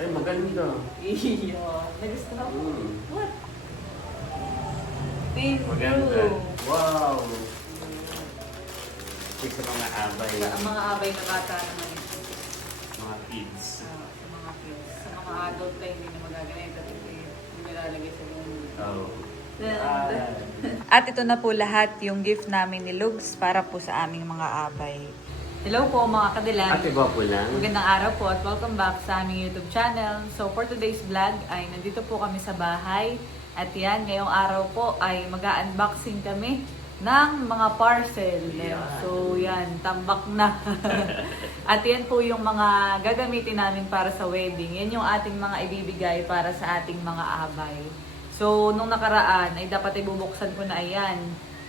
Ay, maganda. Iyo. Nagustuhan ko. What? Thank Maganda. you. Wow! Ito sa mga abay. Ang mga abay na bata naman ito. Mga kids. Sa mga kids. Sa mga adult na hindi na magaganit at hindi nilalagay sa mundo. Oh. At ito na po lahat yung gift namin ni Lugs para po sa aming mga abay. Hello po mga kadilan. Ate Gwapo lang. Magandang araw po at welcome back sa aming YouTube channel. So for today's vlog ay nandito po kami sa bahay. At yan, ngayong araw po ay mag-unboxing kami ng mga parcel. Yeah. So yan, tambak na. At yan po yung mga gagamitin namin para sa wedding. Yan yung ating mga ibibigay para sa ating mga abay. So nung nakaraan ay dapat ibubuksan ko na ayan.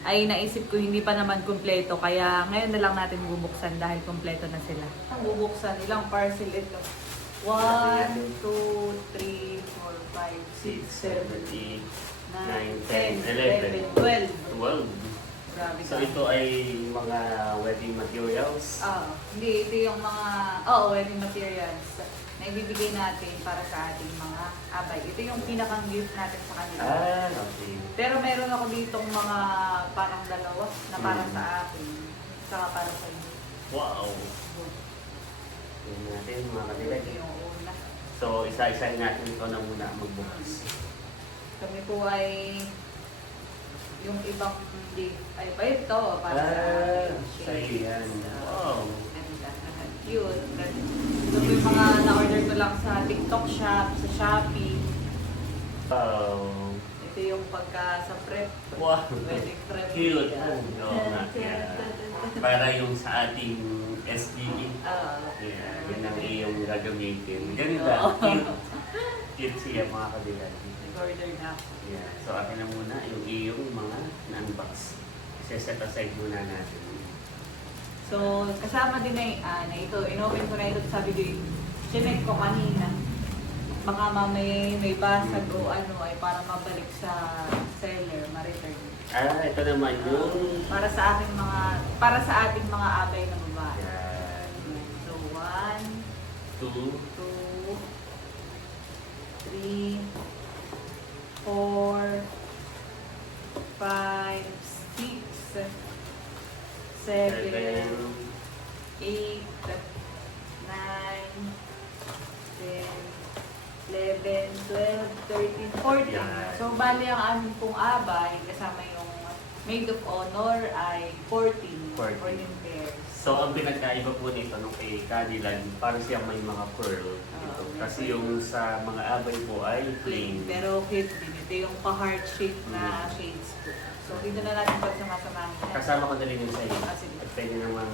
Ay naisip ko hindi pa naman kumpleto. Kaya ngayon na lang natin bubuksan dahil kumpleto na sila. Ang bubuksan, ilang parcel ito? 1, 2, 3, 4, 5, 6, 7, 8, 9, 10, 11, 12. 12. Grabe So ka. ito ay mga wedding materials. Hindi, ito yung mga wedding materials na ibibigay natin para sa ating mga abay. Ito yung pinakang gift natin sa kanila. Okay. Pero meron ako ditong mga parang dalawa na para sa akin. Saka para sa inyo. Wow! Tingnan natin mga kadilag. Ito yung una. So isa-isahin natin ito na muna magbukas. Kami po ay yung ibang gift. Ay, pa ito para sa akin. Sa iyan. Wow! Cute. Ito po yung mga na-order ko lang sa TikTok shop, sa Shopee. Wow! Ito yung pagka sa prep. Wow! Wedding prep. Cute! Oo nga. Yeah. Para yung sa ating SDE. Yeah, yun ang iyong gagamitin. Ganda. Cute. Cute siya mga kadilag. Nag-order na ako. Yeah. So akin na muna yung iyong mga na-unbox. Set aside muna natin. So, kasama din na ito. Inopen ko na ito. Sabi ko, chinek ko kanina. Baka mamaya may basag o ano ay para mabalik sa seller, ma-return. Ito naman yung... Para sa ating mga abay na babae. Yan. So, 1, 2, 2, 3, 4, 5, 6, 7, 8, 9, 10, 11, 12, 13, 14. Yan. So, bali ang aming pong abay, kasama yung maid of honor ay 14. 14 pairs. So ang pinagkaiba po nito nung kay Cadillac, parang siyang may mga pearl dito. Kasi yung sa mga abay po ay plain. Pero cute din. Ito yung pa-heart shape na shades po. So, dito na natin pagsama-samahin. Kasama ko na rin yung sa iyo. Sige. At pwede naman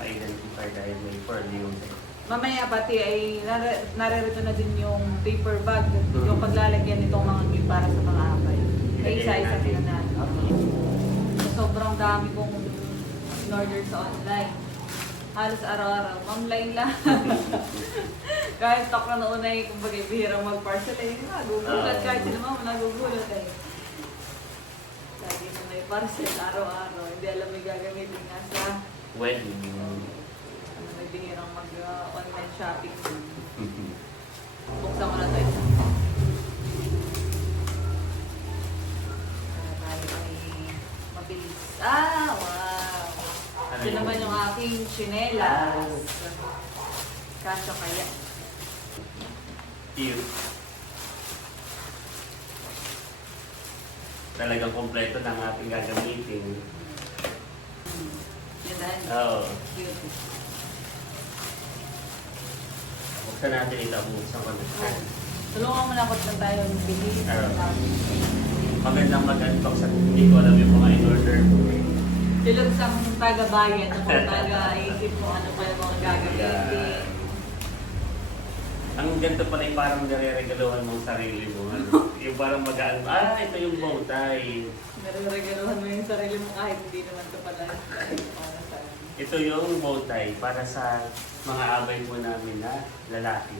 ma-identify dahil may pearl yung sa iyo. Mamaya pati ay naririto na din yung paper bag. Yung paglalagyan nitong mga gift para sa mga abay. Ay isa-isa sila na. So, sobrang dami kong in-order sa online. Halos araw-araw. Online lang. Kahit ako na una ay kumbaga bihirang mag-parcel ay nagugulat. Kahit sila mo nagugulat ay. Lagi na may parcel araw-araw. Hindi alam may gagamitin nga sa Wedding. may bihirang mag-online shopping. Buksan ko na tayo. Para tayo ay mabilis. Wow! Ito naman yung aking chinelas. Kasya kaya. Cute. Talagang kompleto ng ating gagamitin. Yan dahil. Oo. Cute. Buksan natin ito. Buksan ko na. Tulungan mo na ako na tayo bilis. Magandang mag-unbox at hindi ko alam yung mga in-order mo. Tulog sa taga-bayan, kung taga-isip mo ano pa yung mga gagamitin. Ang ganito pala yung parang nare-regaluhan mong sarili mo. Ano? Yung parang mag-aan, ito yung bow tie. Nare-regaluhan mo yung sarili mo kahit hindi naman ito pala. Ito yung bow tie para sa mga abay po namin na lalaki.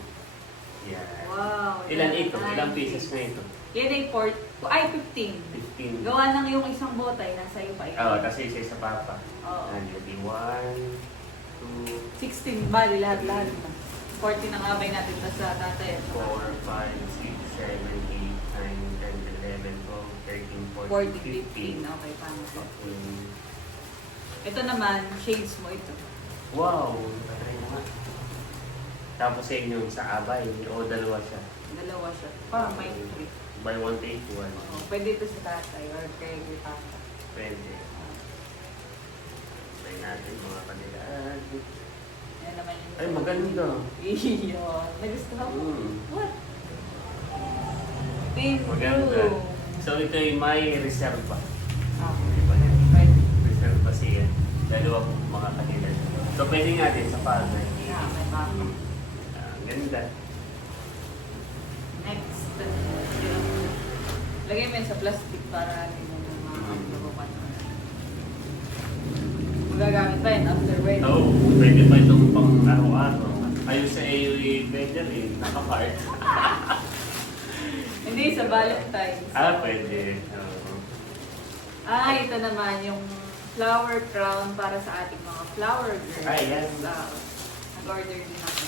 Yan. Wow. Ilan ito? nice. Ilang pieces na ito? Yan ay 15. 15. Gawa ng yung isang botay, nasa iyo pa ito. Oo, kasi isa sa papa. Oo. And 1, 2, 16, bali lahat-lahat na. 40 ng abay natin pa sa tatay. 4, 5, 6, 7, 8, 9, 10, 11, 12, 13, 14, 40, 15. Okay, paano po? 15. Ito naman, shades mo ito. Wow! Patry mo nga. Tapos sa inyo, sa abay, o dalawa siya. Dalawa siya. Parang may 3. By 1 to 8 to 1. Pwede ito sa tatay or kay tata. Pwede. Try natin mga kandidat. Yan naman yung... Ay, maganda. Iyo. Nagustuhan mo? What? Pink Maganda. blue. So ito ay may reserva. Ah, Diba yan? pwede. Reserva siya. Dalawa po mga kandidat. So pwede nga din sa partner. Yeah, may bako. Ganda. Next. Lagay mo yun sa plastic para hindi mo malubukan. Magagamit pa yun after wedding. Oo, pwede pa itong pang araw-araw. Ayun sa AOE pwede rin, naka-part. Hindi, sa Valentine's. Pwede. Oo. Ito naman yung flower crown para sa ating mga flower girls. Yan. Nag-order din ako.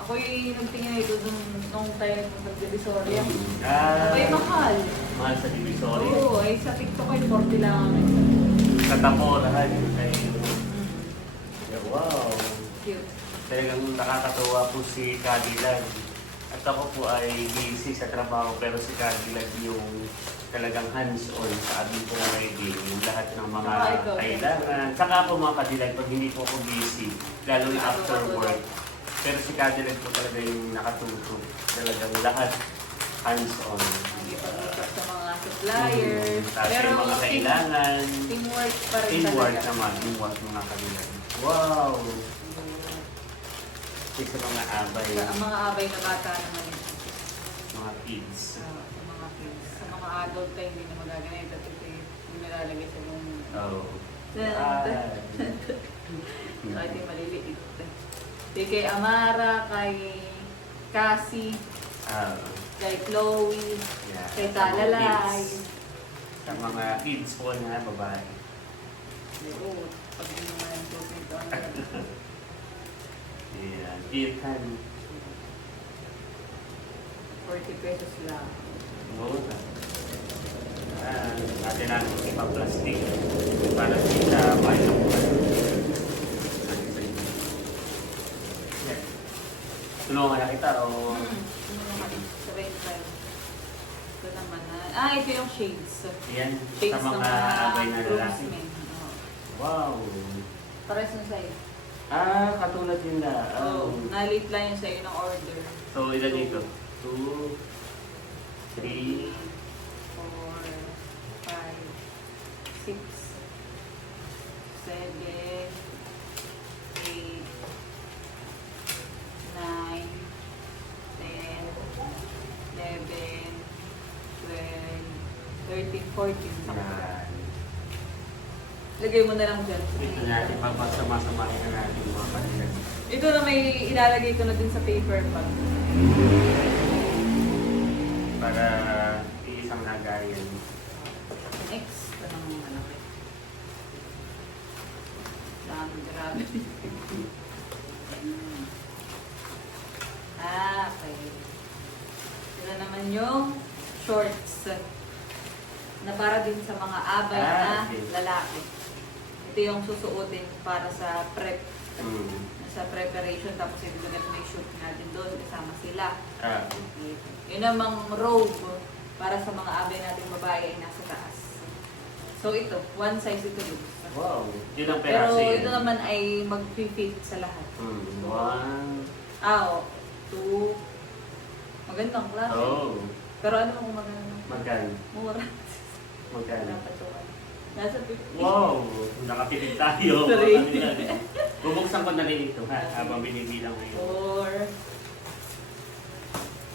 Ako yung nagtingin ito nung tayo nag-Divisoria. Abay, mahal. Mahal sa Divisoria. Oo, ay sa TikTok ay 40 lang ang isa. Sa Taporahan. Ay, wow. Cute. Talagang nakakatuwa po si Cadillac. At ako po ay busy sa trabaho pero si Cadillac yung talagang hands-on sa ating po wedding. Yung lahat ng mga kailangan. Saka ako mga Cadillac pag hindi po ako busy, lalo na after work. Pero si Cadillac po talaga yung nakatuto. Talagang lahat hands-on. Nagipag-usap sa mga suppliers. Tapos yung mga kailangan. Teamwork pa rin Teamwork talaga. naman. Teamwork mga Cadillac. Wow! Sa mga abay. Ang mga abay na bata naman ito. Mga kids. Sa mga kids. Sa mga adult tayo hindi na magaganit. At ito yung nilalagay sa yung... Oh. Sa ating maliliit. Di kay Amara, kay Cassie, kay Chloe, Yeah. kay Sa mga Talalay. kids. Sa mga kids po na babae. Oo, pag hindi naman yung suit nito. Yeah. Ikan. 40 pesos lang. Oo. Natin natin ipa-plastic para kita mailong. Tulungan na kita o... Sabay tayo. Ito naman na. Ito yung shades. Yan. Shades Sa mga abay na lalaki. Wow. Pares na sa'yo. Katulad yun na. Na-late lang yun sa'yo ng order. So, ilan dito? 2, 3, 4, 5, 6, 7, 8, 9, 10, 11, 12, 13, 14. yan. Lagay mo na lang dyan. Ito natin, magsama-samahin na natin mga kanila. Ito na may ilalagay ko na din sa paper bag. Para iisang lagayan. Next, ito naman malaki. Dami, grabe. Okay. Ito naman yung shorts na para din sa mga abay na Okay. lalaki. Ito yung susuotin para sa prep. Sa preparation, tapos ito na may shoot natin doon, kasama sila. Okay. Yun namang robe para sa mga abay natin babae ay nasa taas. So ito, one size ito din. Wow. Yun ang Pero peraso yan. ito naman ay mag-fit sa lahat. 1. Two. Magandang klase. Oh. Pero ano kung magandang? Magkano? Mura. Magkano? Nasa 50. Wow! Nakapilip tayo. Sorry. Bubuksan ko na rin ito ha, habang binibilang ko yun.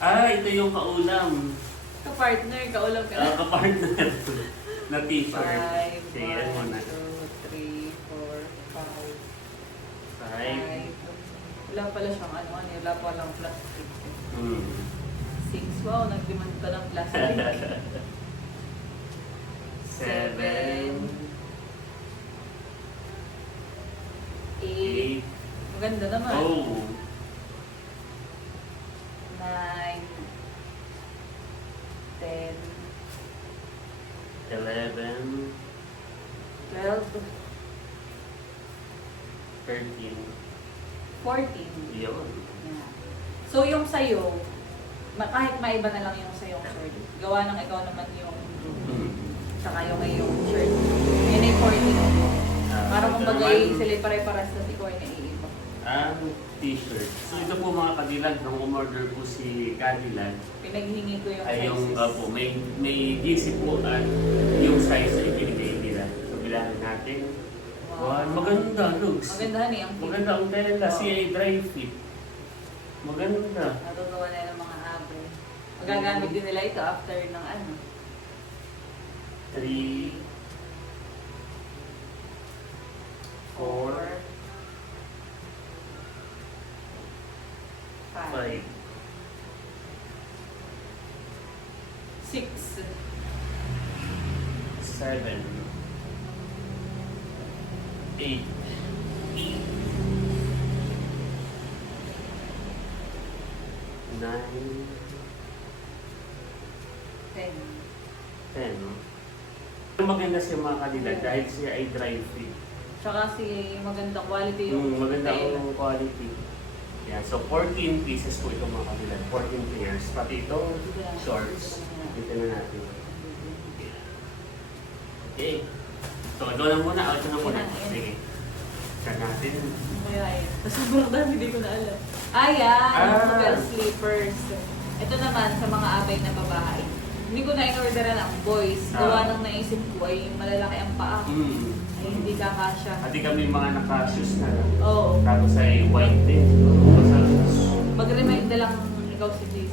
4. Ito yung kaulam. Ka-partner, kaulam ka na. Kapartner na t-shirt. 5, Sige, ano mo 1, na? 2, 3, 4, 5. 5. Wala pala siyang wala palang plastic. 6. 6. Wow, nag-demand ka ng plastic. 7. 8. 8. Maganda naman. Oh. 9, 10, 11, 12, 13. 14. Yun. Yeah. So yung sa'yo, kahit maiba na lang yung sa'yo shirt, gawa ng ikaw naman yung saka yung iyong shirt. Yun ay 14. Para kung bagay sila pare-paras na ikaw ay naiiba. T-shirt. So ito po mga kadilag, nung umorder po si Cadillac, Pinaghingi ko yung ay yung sizes. may GC po at yung size ay binigay nila. So bilangin natin. Wow, maganda, looks. Maganda ni ang fit. Maganda ang tela, CA dry fit. Maganda. Natutuwa na ng mga abe. Magagamit din nila ito after ng ano. 3, 4, 5, 6, 7, 8, 9, 10. 10. Maganda siya mga kadilag dahil siya ay dry fit. Tsaka si magandang quality yung Maganda tela. ang quality. Yeah, so 14 pieces po itong mga kadilag. 14 pairs. Pati itong shorts. Dito na natin. Okay. So, ito na muna. Ito na muna. Sige. Check natin. Kaya eh. Sobrang dami, hindi ko na alam. Ayan, yung hotel slippers. Ito naman sa mga abay na babae. Hindi ko na in-orderan ang boys. Gawa ng naisip ko ay malalaki ang paa. Ay hindi kakasya. Pati kami mga naka-shoes na lang. Oo. Tapos ay white din. Mag-remind na lang ikaw si JC.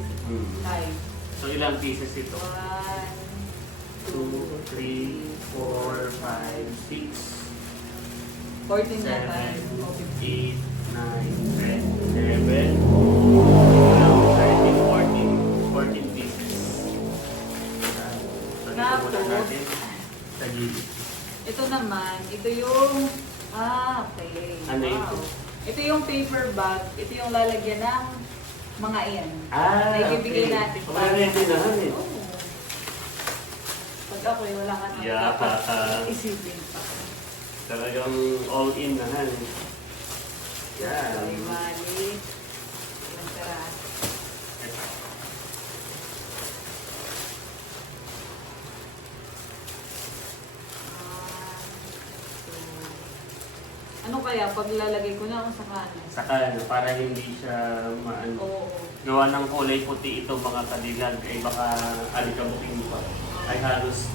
Live. So, ilang pieces ito? 1, 2, 3, 4, 5, 6, 14 7, na 8, 9, tayo. 10, 11, 13, 14 pieces. So, dito muna natin sa gilid. Ito naman, ito yung... okay. Ano ito? Ito yung paper bag. Ito yung lalagyan ng mga iyan. Ah, na ibibigay okay. natin. Wala rin din naman eh. Oo. Pag ako wala ka na Yeah, dapat isipin pa. Talagang all-in na han. Yan. Okay, bali. Ilang peraso. Ano kaya pag lalagay ko na ako sa kanan? Saka para hindi siya maano. Oo. Gawa ng kulay puti ito mga kadilag ay baka alikabuking pa. Ay halos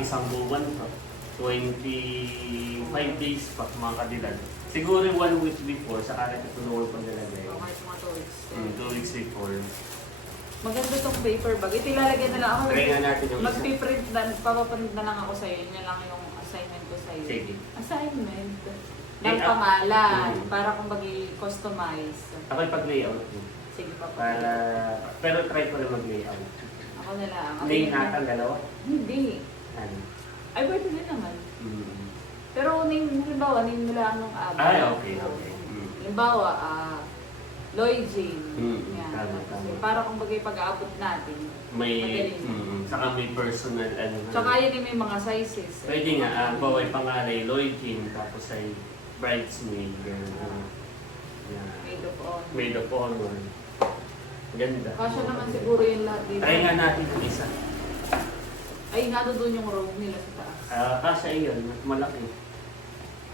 isang buwan pa. 25 days pa mga kadilag. Siguro 1 week before, saka natutulungan ko nilagay. Okay, mga 2 weeks. 2 weeks before. Maganda tong paper bag. Ito ilalagay na lang ako. Try nga natin yung isa. Magpiprint na, papaprint na lang ako sa'yo. Yan lang yung assignment ko sa'yo. Sige. Assignment? Eh, Ng pangalan. Mm. Para kung customize. Ako yung pag-layout ko. Sige pa po. Pero try ko rin mag-layout. Ako na lang. Hindi natin dalawa. Hindi. Ano? Ay, pwede din naman. Mm. Pero halimbawa, name nila ang abo. Ay, okay. Halimbawa, Lloyd Jane. Yan. Tama, Kasi tama. para kung bagay pag-aabot natin. May, Magaling. saka may personal ano. Tsaka yan din may mga sizes. Pwede nga, baway pangalay, Lloyd Jean, tapos ay bridesmaid. Gano'n. Yeah. Made of honor. Made of honor. Ganda. Kasya naman siguro yung lahat dito. Try nga natin yung isa. Ay, doon yung robe nila sa taas. Kasya iyon, mas malaki.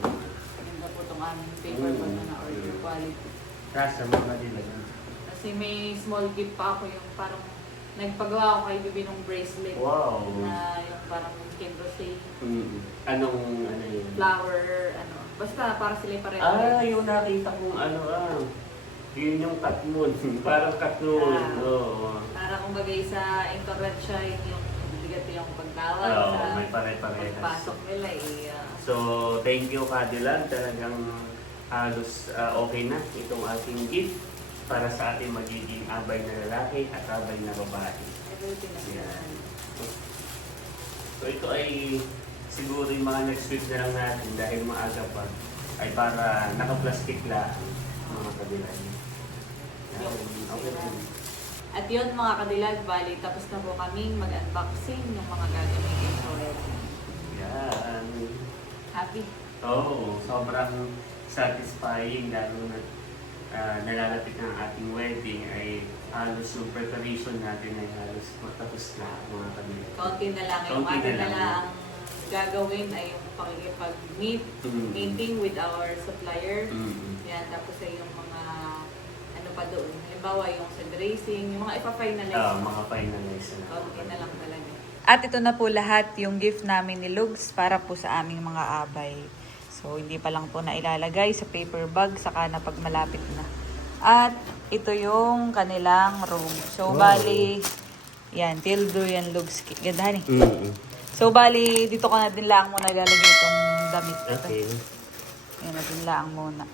Ganda po itong aming paper bag na order quality. Kasya, mga dilag. Kasi may small gift pa ako yung parang nagpagawa ako kay Bibi ng bracelet. Wow. Na yung parang Kimberly Anong, ano yun? flower, ano. Basta para sila pareho. Yung nakita kong ano yun yung cut moon. Parang cut moon. Oo. Para kung bagay sa internet siya, yung bigat yung pagtawag Oo, sa may pare-parehas. pagpasok nila So, thank you Cadillac. Talagang halos okay na itong ating gift para sa ating magiging abay na lalaki at abay na babae. Yan. So, ito ay siguro yung mga next week na lang natin dahil maaga pa ay para naka-plastic lang mga Cadillac. Yan, okay. At yun mga kadilag, bali tapos na po kaming mag-unboxing ng mga gagamitin sa wedding. Yan. Happy? Oo, sobrang satisfying lalo na nalalapit ng ating wedding ay halos yung preparation natin ay halos matapos na mga kanila. Kaunti na lang. Yung Kaunti atin na na lang. lang gagawin ay yung pakikipag-meet, meeting with our supplier. Yan, tapos ay yung mga ano pa doon. Halimbawa yung fundraising, yung mga ipa-finalize. Mga finalize na. Kaunti na lang talaga. At ito na po lahat yung gift namin ni Lugs para po sa aming mga abay. So, hindi pa lang po na ilalagay sa paper bag, saka na pag malapit na. At ito yung kanilang room. So, bali, yan, tildo yan, Lugs. Gandahan eh. So, bali, dito ko na din lang muna ilalagay itong damit. Okay. Yan na din lang muna.